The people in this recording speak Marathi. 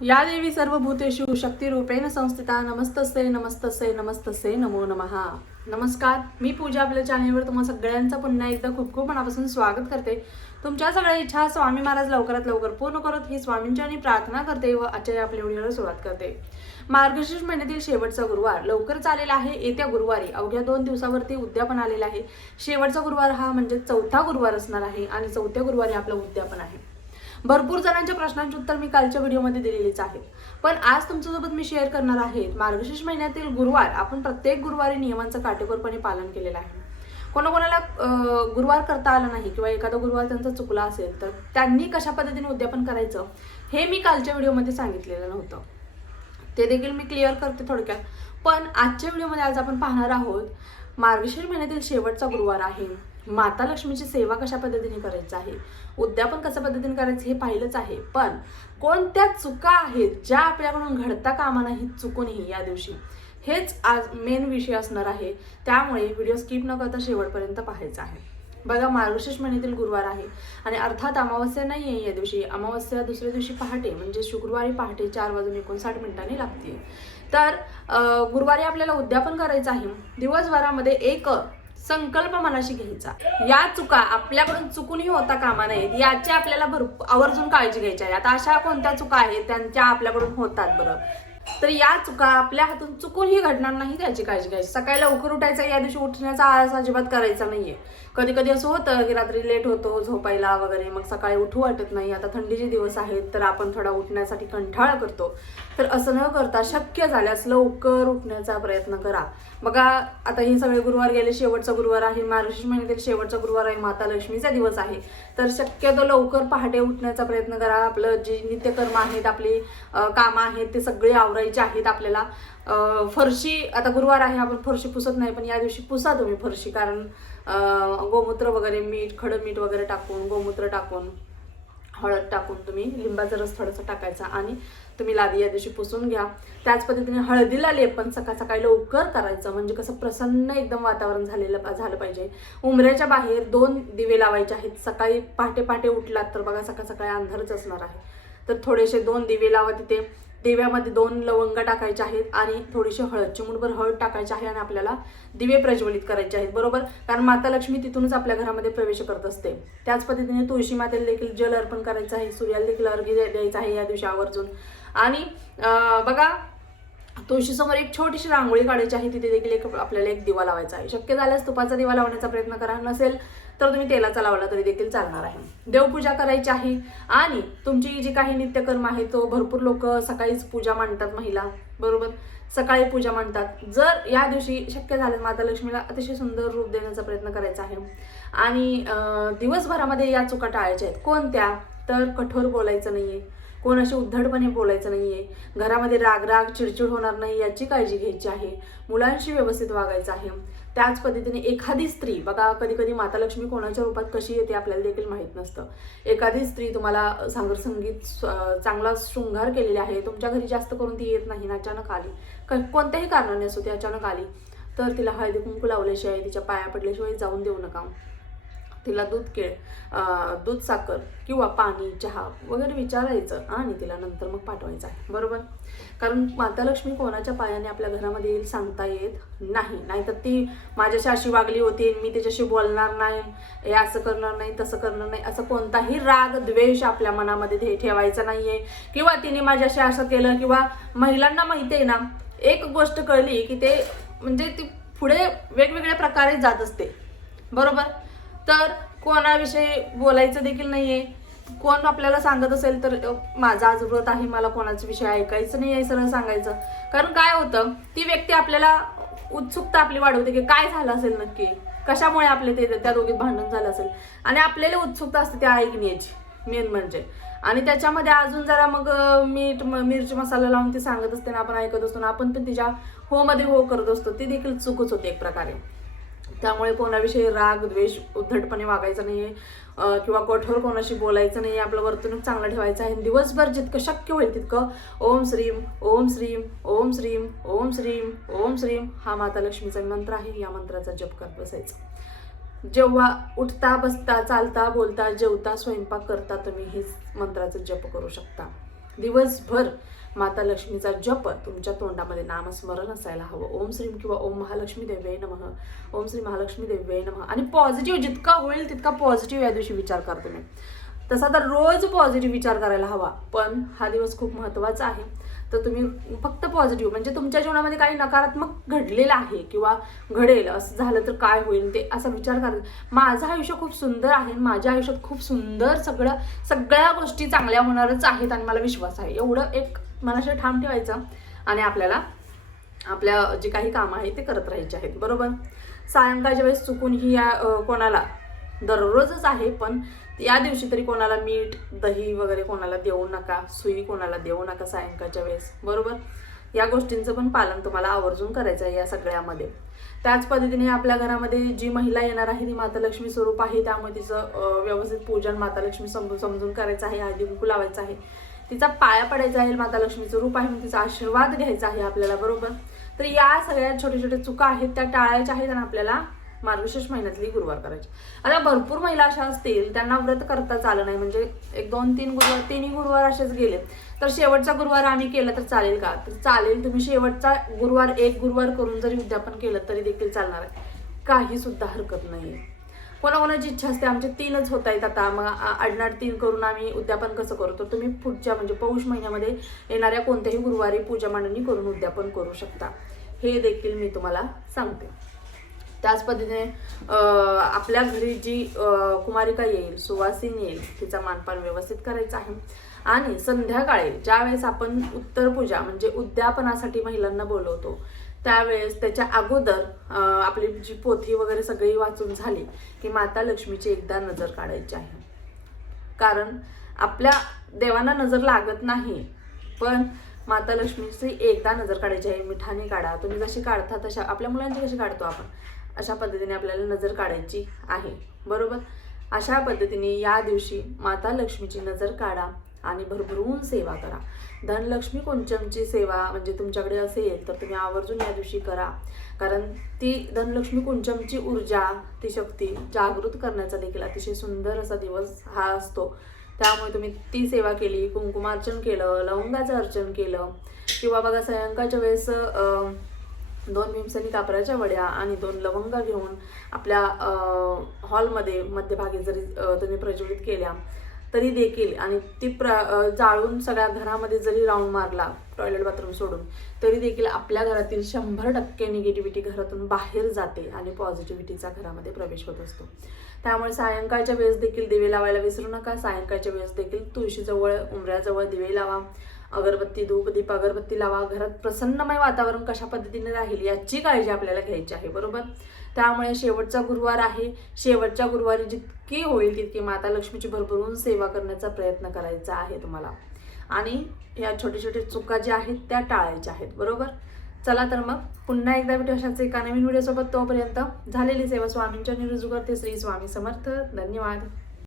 या देवी सर्वभूतेषु शक्तिरूपेण संस्थिता नमस्तस्ते नमस्तस्ते नमस्तस्ते नमो नमः. नमस्कार, मी पूजा आपल्या चॅनलवर तुम्हा सगळ्यांचं पुन्हा एकदा खूप खूप मनापासून स्वागत करते. तुमच्या सगळ्या इच्छा स्वामी महाराज लवकरात लवकर पूर्ण करत ही स्वामींच्या आणि प्रार्थना करते व आजच्या आपल्या व्हिडिओला सुरुवात करते. मार्गशीर्ष महिन्यातील शेवटचा गुरुवार लवकर आलेला आहे. येत्या गुरुवारी अवघ्या 2 दिवसावरती उद्यापन आलेला आहे. शेवटचा गुरुवार हा म्हणजे चौथा गुरुवार असणार आहे आणि चौथ्या गुरुवारी आपलं उद्यापन आहे. भरपूर जणांच्या प्रश्नांची उत्तर मी कालच्या व्हिडिओमध्ये दिलेलीच आहेत, पण आज तुमच्यासोबत मी शेअर करणार आहे मार्गशीर्ष महिन्यातील गुरुवार आपण प्रत्येक गुरुवारी नियमांचं काटेकोरपणे पालन केलेलं आहे. कोणाकोणाला गुरुवार करता आला नाही किंवा एखादा गुरुवार त्यांचा चुकला असेल तर त्यांनी कशा पद्धतीने उद्यापन करायचं हे मी कालच्या व्हिडिओमध्ये सांगितलेलं नव्हतं. ते देखील मी क्लिअर करते थोडक्यात. पण आजच्या व्हिडिओमध्ये आज आपण पाहणार आहोत मार्गशीर्ष महिन्यातील शेवटचा गुरुवार आहे. माता लक्ष्मीची सेवा कशा पद्धतीने करायची आहे, उद्यापन कशा पद्धतीने करायचं हे पाहिलंच आहे, पण कोणत्या चुका आहेत ज्या आपल्याकडून घडता कामा नाही चुकूनही या दिवशी, हेच आज मेन विषय असणार आहे. त्यामुळे व्हिडिओ स्किप न करता शेवटपर्यंत पाहायचा आहे. बघा, मार्गशीर्ष महिन्यातील गुरुवार आहे आणि अर्थात अमावस्या नाही आहे या दिवशी. अमावस्या दुसऱ्या दिवशी पहाटे म्हणजे शुक्रवारी पहाटे 4:59 लागते. तर गुरुवारी आपल्याला उद्यापन करायचं आहे. दिवसभरामध्ये एक संकल्प मनाशी घ्यायचा. या चुका आपल्याकडून चुकूनही होता कामा नयेत याची आपल्याला आवर्जून काळजी घ्यायची आहे. आता अशा कोणत्या चुका आहेत त्यांच्या आपल्याकडून होतात बरं, तर या चुका आपल्या हातून चुकूनही घडणार नाही त्याची काळजी घ्यायची. सकाळी लवकर उठायचं, या दिवशी उठण्याचा आळस अजिबात करायचा नाहीये. कधी कधी असं होतं की रात्री लेट होतो झोपायला वगैरे, मग सकाळी उठू वाटत नाही. आता थंडीचे दिवस आहेत तर आपण थोडा उठण्यासाठी कंटाळा करतो. तर असं न करता शक्य झाल्यास लवकर उठण्याचा प्रयत्न करा. बघा, आता हे सगळे गुरुवार गेले, शेवटचा गुरुवार आहे, मार्गशीर्ष महिन्यातील शेवटचा गुरुवार आहे, माता लक्ष्मीचा दिवस आहे. तर शक्यतो लवकर पहाटे उठण्याचा प्रयत्न करा. आपलं जे नित्यकर्म आहेत, आपली कामं आहेत ते सगळे आवरायचे आहेत आपल्याला. फरशी, आता गुरुवार आहे आपण फरशी पुसत नाही, पण या दिवशी पुसा तुम्ही फरशी. कारण गोमूत्र वगैरे, मीठ, खडं मीठ वगैरे टाकून, गोमूत्र टाकून, हळद टाकून तुम्ही लिंबाचा रस थोडासा टाकायचा आणि तुम्ही लादी या दिवशी पुसून घ्या. त्याच पद्धतीने हळदीला लेपन सकाळ सकाळी लवकर करायचं, म्हणजे कसं प्रसन्न एकदम वातावरण झालं पाहिजे. उंबऱ्याच्या बाहेर 2 दिवे लावायचे आहेत. सकाळी पहाटे पहाटे उठलात तर बघा सकाळ सकाळी अंधारच असणार आहे, तर थोडेसे 2 दिवे लावा तिथे. दिव्यामध्ये 2 लवंग टाकायचे आहेत आणि थोडीशी हळद, चिमूटभर हळद टाकायची आहे आणि आपल्याला दिवे प्रज्वलित करायचे आहेत, बरोबर. कारण माता लक्ष्मी तिथूनच आपल्या घरामध्ये प्रवेश करत असते. त्याच पद्धतीने तुळशी मातेला देखील जल अर्पण करायचं आहे, सूर्याला देखील अर्घ्य द्यायचं आहे या दिवशी आवर्जून. आणि बघा, तुळशीसमोर एक छोटीशी रांगोळी काढायची आहे, तिथे देखील आपल्याला एक दिवा लावायचा आहे. शक्य झाल्यास तुपाचा दिवा लावण्याचा प्रयत्न करा, नसेल तर तुम्ही तेलाचा लावला तरी देखील चालणार आहे. देवपूजा करायची आहे आणि तुमची जी काही नित्यकर्म आहे तो भरपूर लोक सकाळीच पूजा मांडतात, महिला बरोबर सकाळी पूजा मांडतात. जर या दिवशी शक्य झालं माता लक्ष्मीला अतिशय सुंदर रूप देण्याचा प्रयत्न करायचा आहे. आणि दिवसभरामध्ये या चुका टाळायच्या आहेत. कोणत्या? तर कठोर बोलायचं नाहीये, कोणाशी उद्धटपणे बोलायचं नाहीये, घरामध्ये राग चिडचिड होणार नाही याची काळजी घ्यायची आहे, मुलांशी व्यवस्थित वागायचं आहे. त्याच पद्धतीने एखादी स्त्री, बघा कधी कधी माता लक्ष्मी कोणाच्या रूपात कशी येते आपल्याला देखील माहीत नसतं. एखादी स्त्री तुम्हाला सांगर संगीत चांगला शृंगार केलेला आहे, तुमच्या घरी जास्त करून ती येत नाही, अचानक आली, कोणत्याही कारणाने असो ती अचानक आली, तर तिला हळदी कुंकू लावल्याशिवाय, तिच्या पाया पडल्याशिवाय जाऊन देऊ नका. तिला दूध साखर किंवा पाणी, चहा वगैरे विचारायचं आणि तिला नंतर मग पाठवायचं आहे, बरोबर. कारण माता लक्ष्मी कोणाच्या पायाने आपल्या घरामध्ये येईल सांगता येत नाही. नाहीतर ती माझ्याशी अशी वागली होती, मी तिच्याशी बोलणार नाही, हे असं करणार नाही, तसं करणार नाही, असं कोणताही राग द्वेष आपल्या मनामध्ये ठेवायचा नाहीये. किंवा तिने माझ्याशी असं केलं, किंवा महिलांना माहिती आहे ना, एक गोष्ट कळली की ते म्हणजे ती पुढे वेगवेगळ्या प्रकारे जात असते, बरोबर. तर कोणाविषयी बोलायचं देखील नाहीये. कोण आपल्याला सांगत असेल तर माझा आज व्रत आहे, मला कोणाचा विषय ऐकायचं नाही आहे, सरळ सांगायचं. कारण काय होतं, ती व्यक्ती आपल्याला उत्सुकता आपली वाढवते की काय झालं असेल नक्की, कशामुळे आपले त्या दोघीत भांडण झालं असेल, आणि आपल्याला उत्सुकता असते त्या ऐकण्याची मेन म्हणजे. आणि त्याच्यामध्ये अजून जरा मग मीठ मिरची मसाला लावून ती सांगत असते ना, आपण ऐकत असतो ना, आपण पण तिच्या हो मध्ये हो करत असतो, ती देखील चूकच होते एक प्रकारे. त्यामुळे कोणाविषयी राग द्वेष उद्धटपणे वागायचं नाहीये किंवा कठोर कोणाशी बोलायचं नाही. आपलं वर्तणूक चांगलं ठेवायचं आहे. दिवसभर जितकं शक्य होईल तितकं ओम श्रीम ओम श्रीम ओम श्रीम ओम श्रीम ओम श्रीम हा माता लक्ष्मीचा मंत्र आहे, या मंत्राचा जप करत बसायचा. जेव्हा उठता बसता चालता बोलता जेवता स्वयंपाक करता तुम्ही हे मंत्राचा जप करू शकता. दिवसभर माता लक्ष्मीचा जप तुमच्या तोंडामध्ये नामस्मरण असायला हवं. ओम श्रीम किंवा ओम महालक्ष्मी देव्यै नमः, ओम श्री महालक्ष्मी देव्यै नमः. आणि पॉझिटिव्ह जितका होईल तितका पॉझिटिव्ह या दिवशी विचार करतो मी. तसा तर रोज पॉझिटिव्ह विचार करायला हवा, पण हा दिवस खूप महत्त्वाचा आहे. तर तुम्ही फक्त पॉझिटिव्ह म्हणजे तुमच्या जीवनामध्ये काही नकारात्मक घडलेलं आहे किंवा घडेल, असं झालं तर काय होईल ते असा विचार करा. माझं आयुष्य खूप सुंदर आहे, माझ्या आयुष्यात खूप सुंदर सगळ्या गोष्टी चांगल्या होणारच आहेत आणि मला विश्वास आहे. एवढं एक मनाशी ठाम ठेवायचं आणि आपल्याला आपल्या जे काही कामं आहे ते करत राहायचे आहेत. बरोबर. सायंकाळच्या वेळेस चुकून ही कोणाला दररोजच आहे, पण या दिवशी तरी कोणाला मीठ दही वगैरे कोणाला देऊ नका, सुई कोणाला देऊ नका सायंकाळच्या वेळेस. बरोबर. या गोष्टींचं पण पालन तुम्हाला आवर्जून करायचं आहे या सगळ्यामध्ये. त्याच पद्धतीने आपल्या घरामध्ये जी महिला येणार आहे ती माता लक्ष्मी स्वरूप आहे, त्यामुळे तिचं व्यवस्थित पूजन माता लक्ष्मी समजून करायचं आहे. हळदी कुंकू लावायचं आहे, तिचा पाया पडायचा आहे. माता लक्ष्मीचं रूप आहे, तिचा आशीर्वाद घ्यायचा आहे आपल्याला. बरोबर. तर या सगळ्या छोट्या छोट्या चुका आहेत त्या टाळायच्या आहेत आणि आपल्याला मार्गशीर्ष महिन्यातली गुरुवार करायचे. आता भरपूर महिला अशा असतील त्यांना व्रत करताच आलं नाही, म्हणजे 1 2 3 गुरुवार, 3 गुरुवार असेच गेले, तर शेवटचा गुरुवार आम्ही केला तर चालेल का? तर चालेल. तुम्ही शेवटचा गुरुवार 1 गुरुवार करून जरी उद्यापन केलं तरी देखील चालणार आहे, काही सुद्धा हरकत नाही. कोणाकोणाची इच्छा असते आमचे 3च होत आहेत आता, मग आडनाड 3 करून आम्ही उद्यापन कसं करू? तर तुम्ही पुढच्या म्हणजे पौष महिन्यामध्ये येणाऱ्या कोणत्याही गुरुवारी पूजा मांडणी करून उद्यापन करू शकता, हे देखील मी तुम्हाला सांगते. त्याच पद्धतीने आपल्या घरी जी कुमारिका येईल, सुवासिनी येईल, तिचा मानपान व्यवस्थित करायचा आहे. आणि संध्याकाळी ज्यावेळेस आपण उत्तर पूजा म्हणजे उद्यापनासाठी महिलांना बोलवतो त्यावेळेस त्याच्या अगोदर आपली जी पोथी वगैरे सगळी वाचून झाली की माता लक्ष्मीची एकदा नजर काढायची आहे. कारण आपल्या देवांना नजर लागत नाही, पण माता लक्ष्मीची एकदा नजर काढायची आहे. मिठाने काढा, तुम्ही जशी काढता तशा, आपल्या मुलांची कशी काढतो आपण अशा पद्धतीने आपल्याला नजर काढायची आहे. बरोबर. अशा पद्धतीने या दिवशी माता लक्ष्मीची नजर काढा आणि भरभरून सेवा करा. धनलक्ष्मी कुंचमची सेवा म्हणजे तुमच्याकडे असेल तर तुम्ही आवर्जून या दिवशी करा, कारण ती धनलक्ष्मी कुंचमची ऊर्जा, ती शक्ती जागृत करण्याचा देखील अतिशय सुंदर असा दिवस हा असतो. त्यामुळे तुम्ही ती सेवा केली, कुंकुमार्चन केलं, लवंगाचं अर्चन केलं, किंवा बघा सायंकाळच्या वेळेस 2 भीमसेनी कापराच्या वड्या आणि 2 लवंगा घेऊन आपल्या हॉलमध्ये मध्यभागी जरी तुम्ही प्रज्वलित केल्या तरी देखील, आणि ती जाळून सगळ्या घरामध्ये जरी राऊंड मारला टॉयलेट बाथरूम सोडून, तरी देखील आपल्या घरातील 100% निगेटिव्हिटी घरातून बाहेर जाते आणि पॉझिटिव्हिटीचा घरामध्ये प्रवेश होत असतो. त्यामुळे सायंकाळच्या वेळेस देखील दिवे लावायला विसरू नका. सायंकाळच्या वेळेस देखील तुळशीजवळ, उंबऱ्याजवळ दिवे लावा, अगरबत्ती, धूप, दीप, अगरबत्ती लावा. घरात प्रसन्नमय वातावरण कशा पद्धतीने राहील याची काळजी आपल्याला घ्यायची आहे. बरोबर. त्यामुळे शेवटचा गुरुवार आहे, शेवटच्या गुरुवारी जितकी होईल तितकी माता लक्ष्मीची भरभरून सेवा करण्याचा प्रयत्न करायचा आहे तुम्हाला, आणि या छोटे छोटे चुका ज्या आहेत त्या टाळायच्या आहेत. बरोबर. चला तर मग पुन्हा एकदा भेटू अशाच एका नवीन व्हिडिओसोबत. तोपर्यंत झालेली सेवा स्वामींच्या निरुजू करते. श्री स्वामी समर्थ. धन्यवाद.